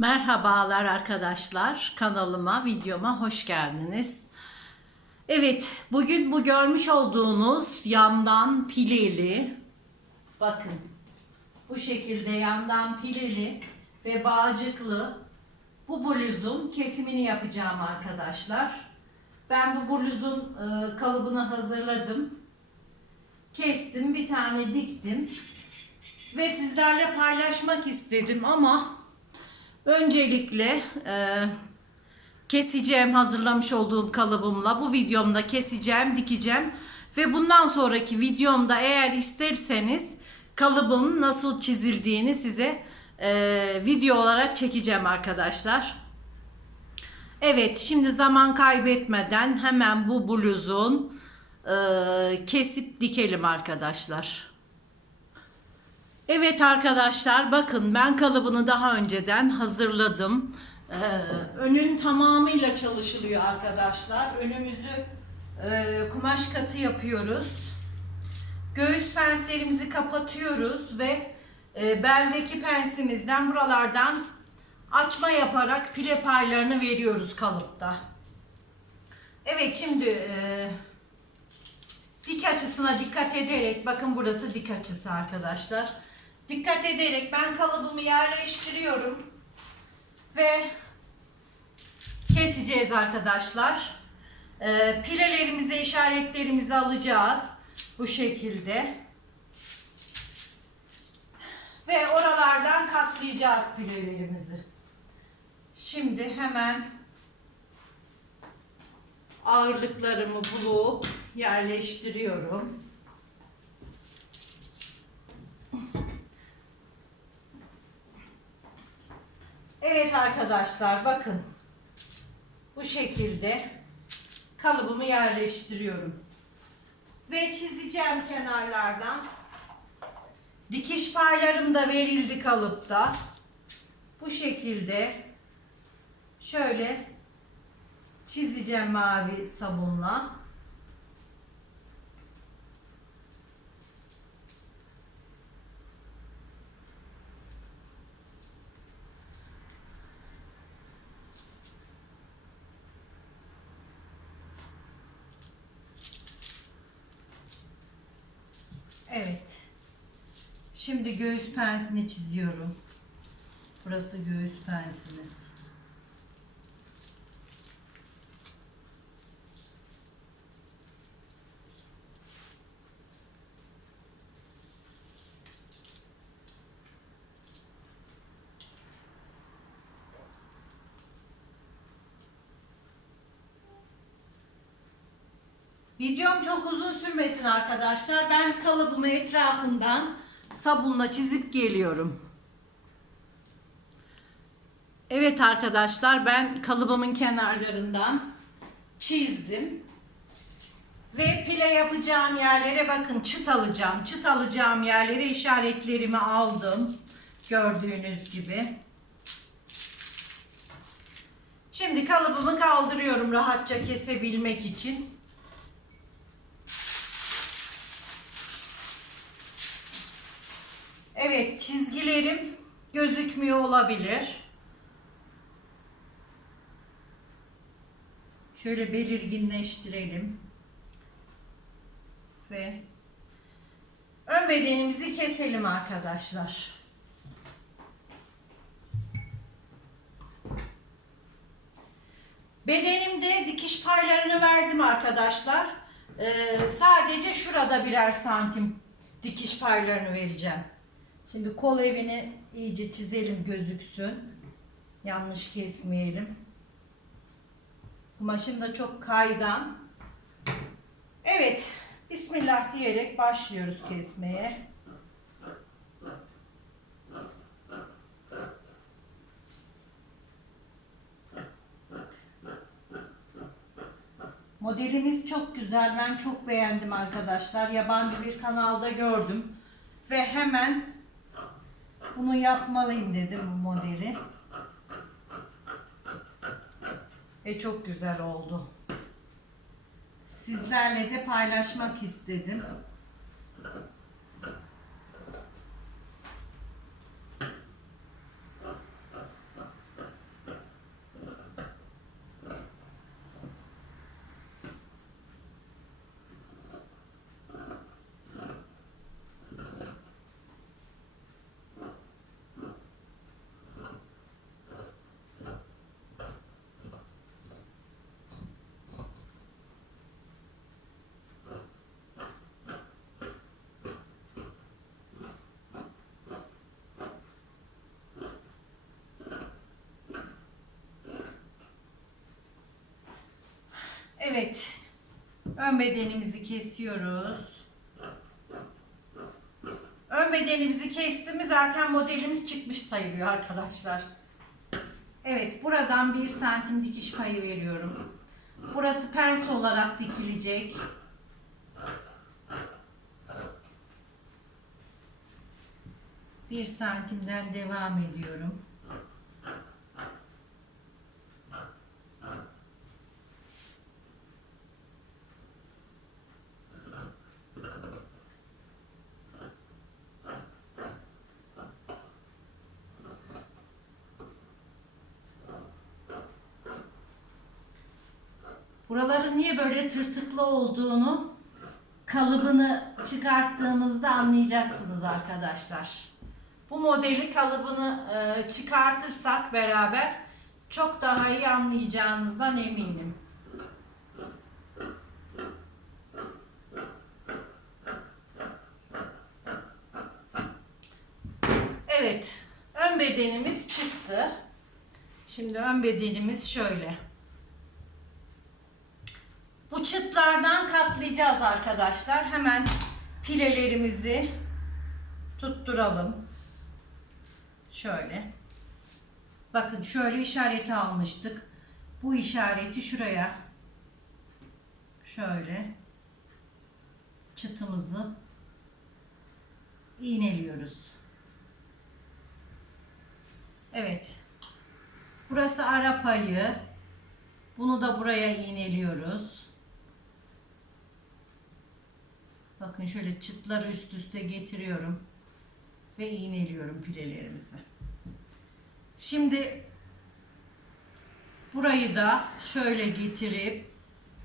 Merhabalar arkadaşlar. Kanalıma, videoma hoş geldiniz. Evet, bugün bu görmüş olduğunuz yandan pileli bakın bu şekilde yandan pileli ve bağcıklı bu bluzun kesimini yapacağım arkadaşlar. Ben bu bluzun e, kalıbını hazırladım. Kestim, bir tane diktim ve sizlerle paylaşmak istedim ama Öncelikle e, keseceğim hazırlamış olduğum kalıbımla bu videomda keseceğim dikeceğim ve bundan sonraki videomda eğer isterseniz kalıbın nasıl çizildiğini size e, video olarak çekeceğim arkadaşlar. Evet şimdi zaman kaybetmeden hemen bu bluzun e, kesip dikelim arkadaşlar. Evet arkadaşlar bakın ben kalıbını daha önceden hazırladım. Ee, önün tamamıyla çalışılıyor arkadaşlar. Önümüzü e, kumaş katı yapıyoruz. Göğüs penslerimizi kapatıyoruz ve e, beldeki pensimizden buralardan açma yaparak pile paylarını veriyoruz kalıpta. Evet şimdi e, dik açısına dikkat ederek bakın burası dik açısı arkadaşlar. Dikkat ederek ben kalıbımı yerleştiriyorum. Ve keseceğiz arkadaşlar. Ee, pilelerimize işaretlerimizi alacağız. Bu şekilde. Ve oralardan katlayacağız pilelerimizi. Şimdi hemen ağırlıklarımı bulup yerleştiriyorum. Evet arkadaşlar bakın. Bu şekilde kalıbımı yerleştiriyorum. Ve çizeceğim kenarlardan. Dikiş paylarım da verildi kalıpta. Bu şekilde şöyle çizeceğim mavi sabunla. Evet. Şimdi göğüs pensini çiziyorum. Burası göğüs pensimiz. Videom çok uzun sürmesin arkadaşlar. Ben kalıbımı etrafından sabunla çizip geliyorum. Evet arkadaşlar ben kalıbımın kenarlarından çizdim. Ve pile yapacağım yerlere bakın çıt alacağım. Çıt alacağım yerlere işaretlerimi aldım. Gördüğünüz gibi. Şimdi kalıbımı kaldırıyorum rahatça kesebilmek için. Evet çizgilerim gözükmüyor olabilir. Şöyle belirginleştirelim. Ve ön bedenimizi keselim arkadaşlar. Bedenimde dikiş paylarını verdim arkadaşlar. Ee, sadece şurada birer santim dikiş paylarını vereceğim. Şimdi kol evini iyice çizelim gözüksün. Yanlış kesmeyelim. Kumaşım da çok kaygan. Evet. Bismillah diyerek başlıyoruz kesmeye. Modelimiz çok güzel. Ben çok beğendim arkadaşlar. Yabancı bir kanalda gördüm. Ve hemen bunu yapmalıyım dedim bu modeli. Ve çok güzel oldu. Sizlerle de paylaşmak istedim. Evet. Ön bedenimizi kesiyoruz. Ön bedenimizi kesti mi zaten modelimiz çıkmış sayılıyor arkadaşlar. Evet buradan 1 santim dikiş payı veriyorum. Burası pens olarak dikilecek. Bir santimden devam ediyorum. Buraların niye böyle tırtıklı olduğunu kalıbını çıkarttığımızda anlayacaksınız arkadaşlar. Bu modeli kalıbını e, çıkartırsak beraber çok daha iyi anlayacağınızdan eminim. Evet, ön bedenimiz çıktı. Şimdi ön bedenimiz şöyle. Çıtlardan katlayacağız arkadaşlar. Hemen pilelerimizi tutturalım. Şöyle. Bakın şöyle işareti almıştık. Bu işareti şuraya şöyle çıtımızı iğneliyoruz. Evet. Burası ara payı. Bunu da buraya iğneliyoruz. Bakın şöyle çıtları üst üste getiriyorum ve iğneliyorum pilelerimizi. Şimdi burayı da şöyle getirip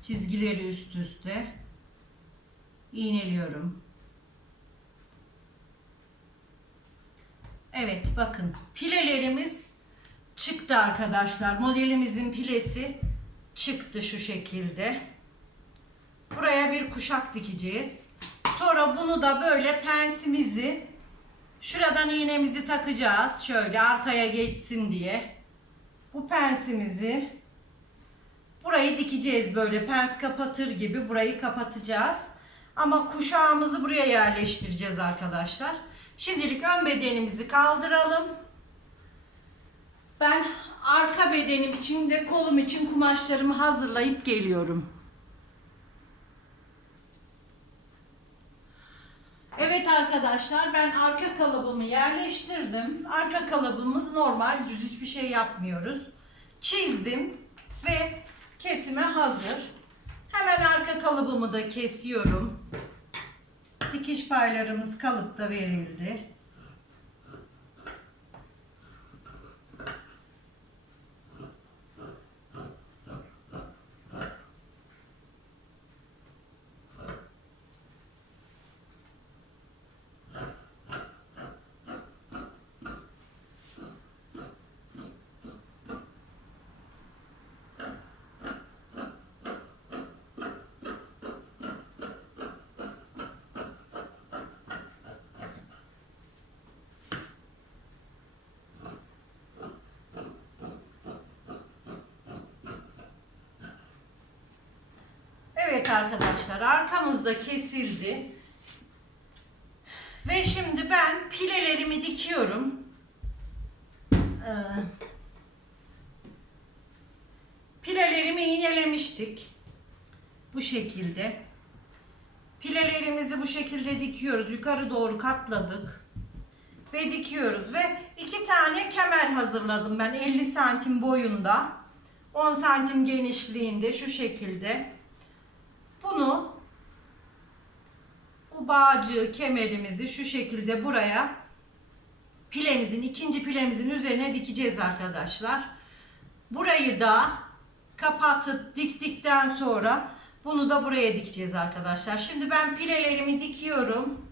çizgileri üst üste iğneliyorum. Evet bakın pilelerimiz çıktı arkadaşlar. Modelimizin pilesi çıktı şu şekilde. Buraya bir kuşak dikeceğiz. Sonra bunu da böyle pensimizi şuradan iğnemizi takacağız. Şöyle arkaya geçsin diye. Bu pensimizi burayı dikeceğiz böyle pens kapatır gibi burayı kapatacağız. Ama kuşağımızı buraya yerleştireceğiz arkadaşlar. Şimdilik ön bedenimizi kaldıralım. Ben arka bedenim için de kolum için kumaşlarımı hazırlayıp geliyorum. Evet arkadaşlar ben arka kalıbımı yerleştirdim. Arka kalıbımız normal düz hiçbir şey yapmıyoruz. Çizdim ve kesime hazır. Hemen arka kalıbımı da kesiyorum. Dikiş paylarımız kalıpta verildi. Evet arkadaşlar arkamızda kesildi. Ve şimdi ben pilelerimi dikiyorum. Ee, pilelerimi iğnelemiştik. Bu şekilde. Pilelerimizi bu şekilde dikiyoruz. Yukarı doğru katladık. Ve dikiyoruz. Ve iki tane kemer hazırladım ben 50 santim boyunda. 10 santim genişliğinde şu şekilde. Bunu bu bağcığı kemerimizi şu şekilde buraya pilemizin ikinci pilemizin üzerine dikeceğiz arkadaşlar. Burayı da kapatıp diktikten sonra bunu da buraya dikeceğiz arkadaşlar. Şimdi ben pilelerimi dikiyorum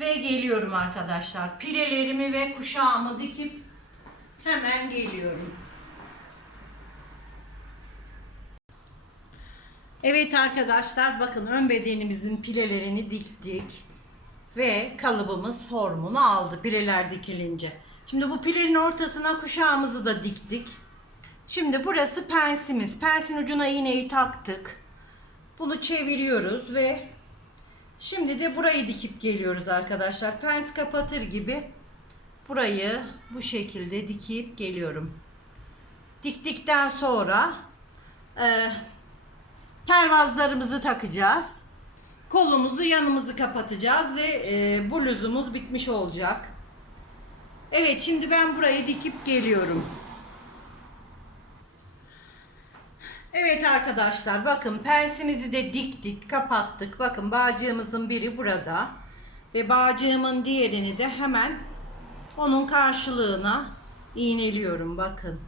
ve geliyorum arkadaşlar. Pilelerimi ve kuşağımı dikip hemen geliyorum. Evet arkadaşlar bakın ön bedenimizin pilelerini diktik ve kalıbımız formunu aldı pileler dikilince. Şimdi bu pilenin ortasına kuşağımızı da diktik. Şimdi burası pensimiz. Pensin ucuna iğneyi taktık. Bunu çeviriyoruz ve şimdi de burayı dikip geliyoruz arkadaşlar. Pens kapatır gibi burayı bu şekilde dikip geliyorum. Diktikten sonra e, pervazlarımızı takacağız. Kolumuzu yanımızı kapatacağız ve e, bluzumuz bitmiş olacak. Evet şimdi ben burayı dikip geliyorum. Evet arkadaşlar bakın pensimizi de diktik kapattık. Bakın bağcığımızın biri burada. Ve bağcığımın diğerini de hemen onun karşılığına iğneliyorum bakın.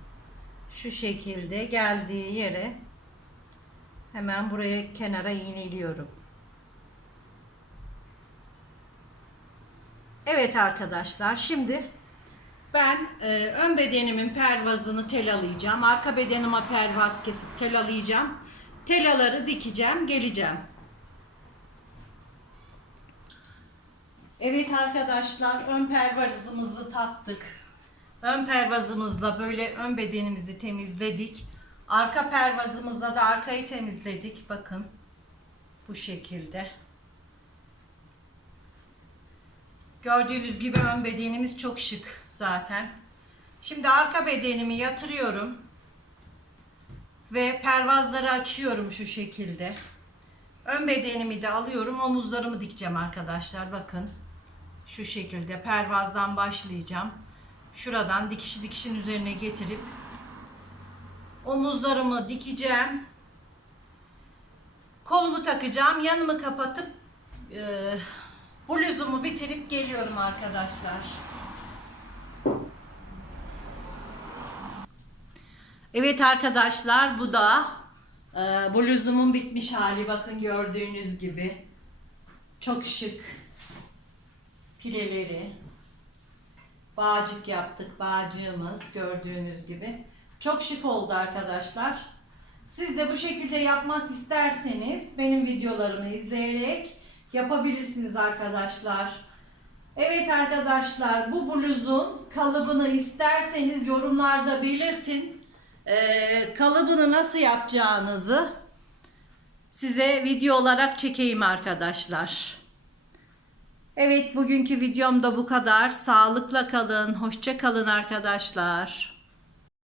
Şu şekilde geldiği yere hemen buraya kenara iğneliyorum. Evet arkadaşlar şimdi ben e, ön bedenimin pervazını telalayacağım. Arka bedenime pervaz kesip telalayacağım. Telaları dikeceğim, geleceğim. Evet arkadaşlar ön pervazımızı taktık. Ön pervazımızla böyle ön bedenimizi temizledik. Arka pervazımızla da arkayı temizledik. Bakın bu şekilde. Gördüğünüz gibi ön bedenimiz çok şık zaten. Şimdi arka bedenimi yatırıyorum. Ve pervazları açıyorum şu şekilde. Ön bedenimi de alıyorum. Omuzlarımı dikeceğim arkadaşlar. Bakın. Şu şekilde pervazdan başlayacağım. Şuradan dikişi dikişin üzerine getirip omuzlarımı dikeceğim. Kolumu takacağım. Yanımı kapatıp e, bluzumu bitirip geliyorum arkadaşlar. Evet arkadaşlar bu da e, bluzumun bitmiş hali. Bakın gördüğünüz gibi. Çok şık. Pireleri. Bağcık yaptık. Bağcığımız gördüğünüz gibi. Çok şık oldu arkadaşlar. Siz de bu şekilde yapmak isterseniz benim videolarımı izleyerek yapabilirsiniz arkadaşlar. Evet arkadaşlar bu bluzun kalıbını isterseniz yorumlarda belirtin. Ee, kalıbını nasıl yapacağınızı size video olarak çekeyim arkadaşlar. Evet bugünkü videom da bu kadar. Sağlıkla kalın, hoşça kalın arkadaşlar.